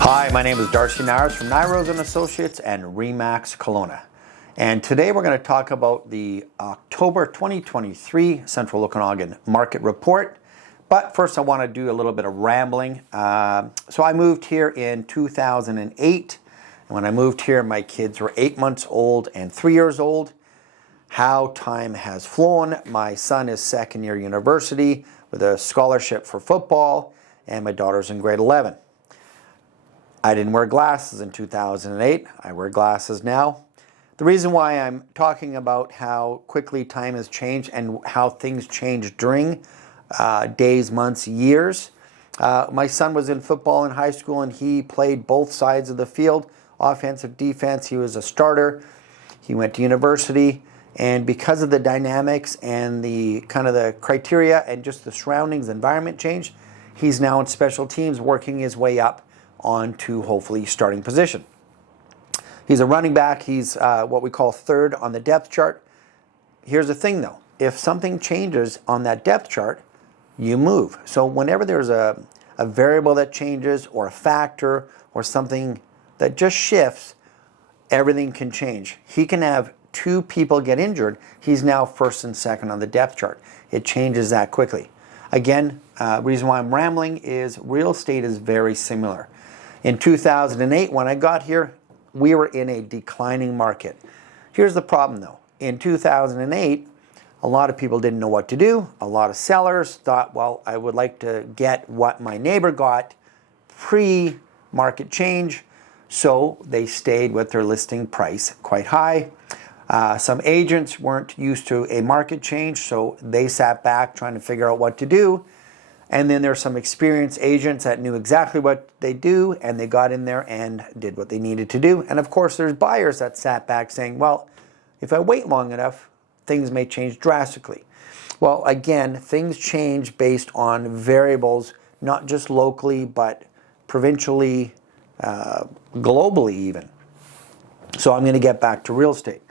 Hi, my name is Darcy Nyrose from Nyrose and Associates and Remax Kelowna. And today we're going to talk about the October 2023 Central Okanagan Market Report. But first I want to do a little bit of rambling. So I moved here in 2008. And when I moved here, my kids were 8 months old and 3 years old. How time has flown. My son is second year university with a scholarship for football, and my daughter's in grade 11. I didn't wear glasses in 2008. I wear glasses now. The reason why I'm talking about how quickly time has changed and how things change during days, months, years. My son was in football in high school and he played both sides of the field, offensive, defense. He was a starter. He went to university, and because of the dynamics and the kind of the criteria and just the surroundings, environment change, he's now in special teams working his way up onto hopefully starting position. He's a running back. He's what we call third on the depth chart. Here's the thing though, if something changes on that depth chart, you move. So whenever there's a variable that changes or a factor or something that just shifts, everything can change. He can have two people get injured. He's now first and second on the depth chart. It changes that quickly. Again, reason why I'm rambling is real estate is very similar. In 2008, when I got here, we were in a declining market. Here's the problem though. In 2008, a lot of people didn't know what to do. A lot of sellers thought, well, I would like to get what my neighbor got pre-market change. So they stayed with their listing price quite high. Some agents weren't used to a market change, so they sat back trying to figure out what to do. And then there's some experienced agents that knew exactly what they do, and they got in there and did what they needed to do. And of course, there's buyers that sat back saying, well, if I wait long enough, things may change drastically. Well, again, things change based on variables, not just locally, but provincially, globally even. So I'm going to get back to real estate.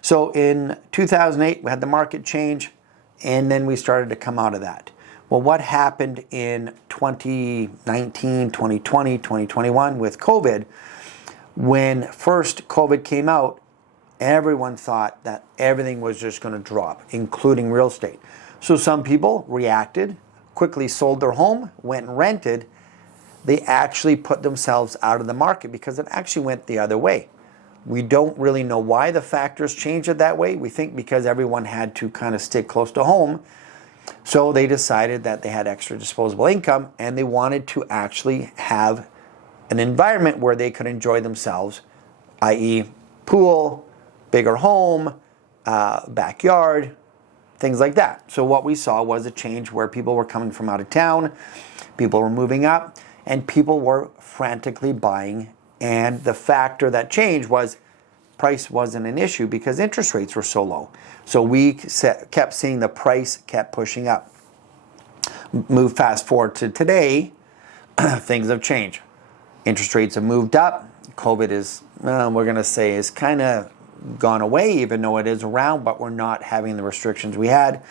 So in 2008, we had the market change, and then we started to come out of that. Well, what happened in 2019, 2020, 2021 with COVID? When first COVID came out, everyone thought that everything was just going to drop, including real estate. So some people reacted, quickly sold their home, went and rented. They actually put themselves out of the market because it actually went the other way. We don't really know why the factors changed it that way. We think because everyone had to kind of stick close to home. So they decided that they had extra disposable income and they wanted to actually have an environment where they could enjoy themselves, i.e. pool, bigger home, backyard, things like that. So what we saw was a change where people were coming from out of town, people were moving up, and people were frantically buying. And the factor that changed was price wasn't an issue because interest rates were so low. So we kept seeing the price kept pushing up. Move fast forward to today, things have changed. Interest rates have moved up. COVID is, we're going to say, is kind of gone away, even though it is around, but we're not having the restrictions we had.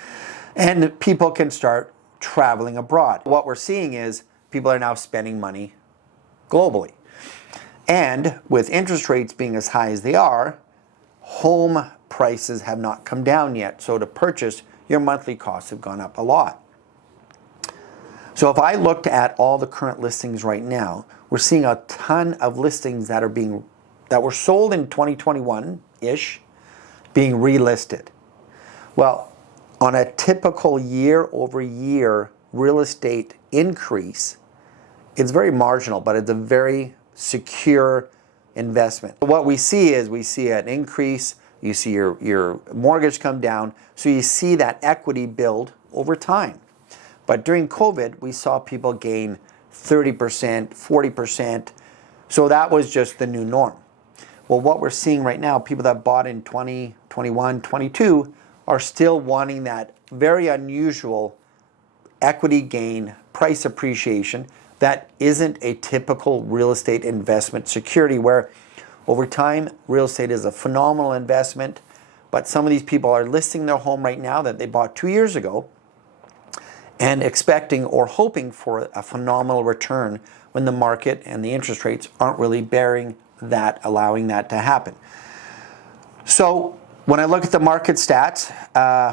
And people can start traveling abroad. What we're seeing is people are now spending money globally. And with interest rates being as high as they are, home prices have not come down yet. So to purchase, your monthly costs have gone up a lot. So if I looked at all the current listings right now, we're seeing a ton of listings that were sold in 2021-ish being relisted. Well, on a typical year-over-year real estate increase, it's very marginal, but it's a very secure investment. What we see is we see an increase, you see your mortgage come down, so you see that equity build over time. But during COVID, we saw people gain 30%, 40%, so that was just the new norm. Well, what we're seeing right now, people that bought in 20, 21, 22 are still wanting that very unusual equity gain, price appreciation that isn't a typical real estate investment security, where over time, real estate is a phenomenal investment, but some of these people are listing their home right now that they bought 2 years ago, and expecting or hoping for a phenomenal return when the market and the interest rates aren't really bearing that, allowing that to happen. So when I look at the market stats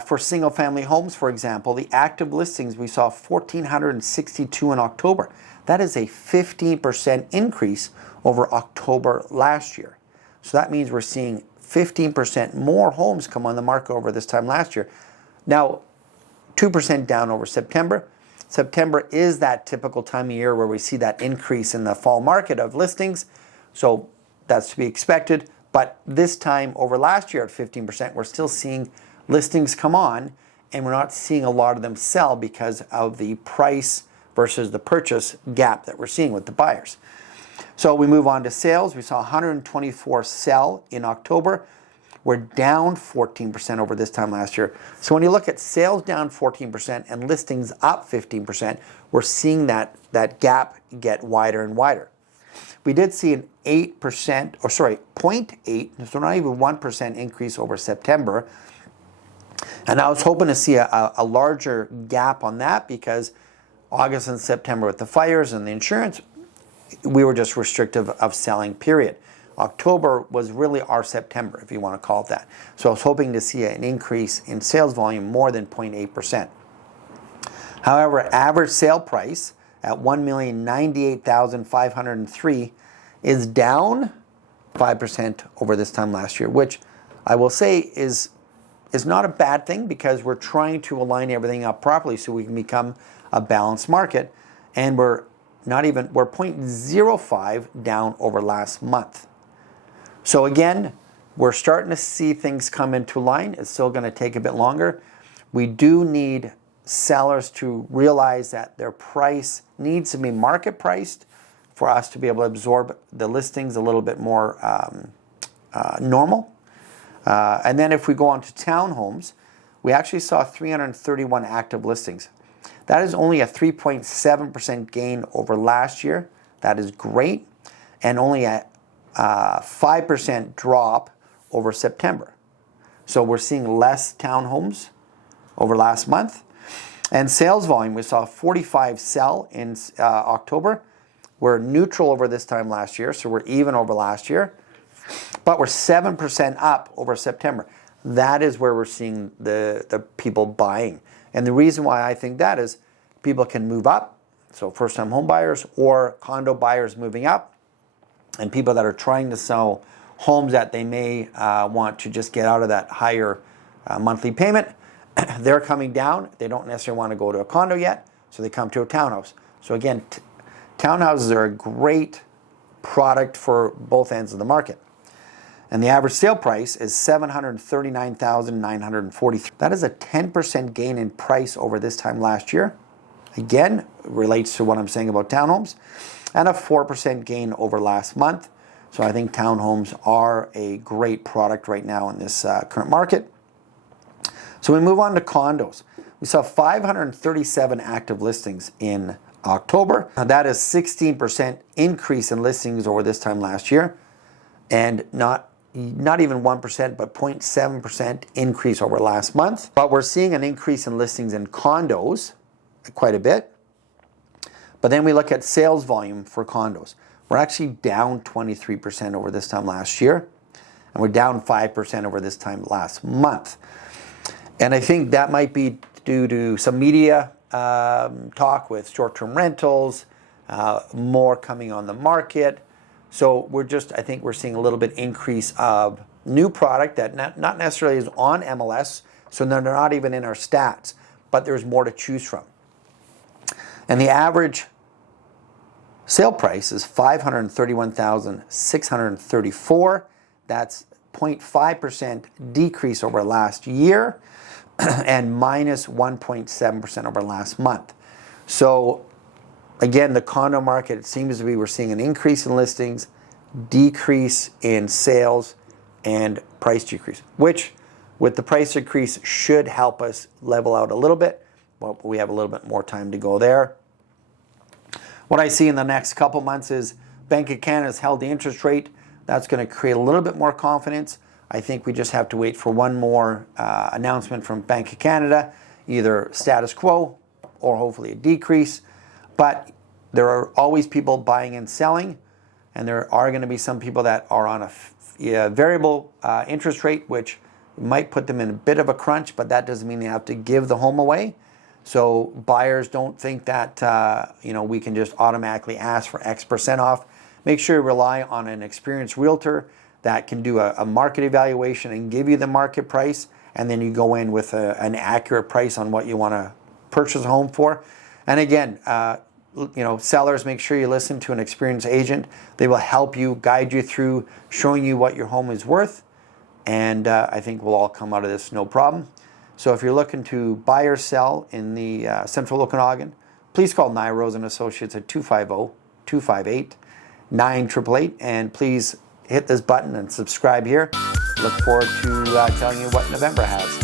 for single family homes, for example, the active listings, we saw 1,462 in October. That is a 15% increase over October last year. So that means we're seeing 15% more homes come on the market over this time last year. Now, 2% down over September. September is that typical time of year where we see that increase in the fall market of listings. So that's to be expected. But this time over last year at 15%, we're still seeing listings come on, and we're not seeing a lot of them sell because of the price versus the purchase gap that we're seeing with the buyers. So we move on to sales. We saw 124 sell in October. We're down 14% over this time last year. So when you look at sales down 14% and listings up 15%, we're seeing that gap get wider and wider. We did see an 0.8, so not even 1% increase over September. And I was hoping to see a larger gap on that because August and September with the fires and the insurance, we were just restrictive of selling, period. October was really our September, if you want to call it that. So I was hoping to see an increase in sales volume more than 0.8%. However, average sale price at $1,098,503 is down 5% over this time last year, which I will say is not a bad thing because we're trying to align everything up properly so we can become a balanced market, and we're 0.05 down over last month. So again, we're starting to see things come into line. It's still going to take a bit longer. We do need sellers to realize that their price needs to be market priced for us to be able to absorb the listings a little bit more normal. And then if we go on to townhomes, we actually saw 331 active listings. That is only a 3.7% gain over last year. That is great. And only a 5% drop over September. So we're seeing less townhomes over last month. And sales volume, we saw 45 sell in October. We're neutral over this time last year, so we're even over last year. But we're 7% up over September. That is where we're seeing the people buying. And the reason why I think that is people can move up, so first-time home buyers or condo buyers moving up, and people that are trying to sell homes that they may want to just get out of that higher monthly payment. They're coming down. They don't necessarily want to go to a condo yet, so they come to a townhouse. So again, townhouses are a great product for both ends of the market. And the average sale price is $739,943. That is a 10% gain in price over this time last year. Again, relates to what I'm saying about townhomes. And a 4% gain over last month. So I think townhomes are a great product right now in this current market. So we move on to condos. We saw 537 active listings in October. Now that is 16% increase in listings over this time last year. And not even 1%, but 0.7% increase over last month. But we're seeing an increase in listings in condos, quite a bit. But then we look at sales volume for condos. We're actually down 23% over this time last year. And we're down 5% over this time last month. And I think that might be due to some media talk with short-term rentals, more coming on the market. So I think we're seeing a little bit increase of new product that not necessarily is on MLS, so they're not even in our stats, but there's more to choose from. And the average sale price is $531,634. That's 0.5% decrease over last year and minus 1.7% over last month. So again, the condo market, it seems to be we're seeing an increase in listings, decrease in sales, and price decrease, which with the price decrease should help us level out a little bit. Well, we have a little bit more time to go there. What I see in the next couple months is Bank of Canada has held the interest rate. That's going to create a little bit more confidence. I think we just have to wait for one more announcement from Bank of Canada, either status quo or hopefully a decrease. But there are always people buying and selling, and there are going to be some people that are on a variable interest rate, which might put them in a bit of a crunch, but that doesn't mean they have to give the home away. So buyers, don't think that we can just automatically ask for X% off. Make sure you rely on an experienced realtor that can do a market evaluation and give you the market price, and then you go in with an accurate price on what you want to purchase a home for. And again, sellers, make sure you listen to an experienced agent. They will help you, guide you through showing you what your home is worth, and I think we'll all come out of this no problem. So if you're looking to buy or sell in the Central Okanagan, please call Nyrose and Associates at 250-258-9888, and please hit this button and subscribe here. Look forward to telling you what November has.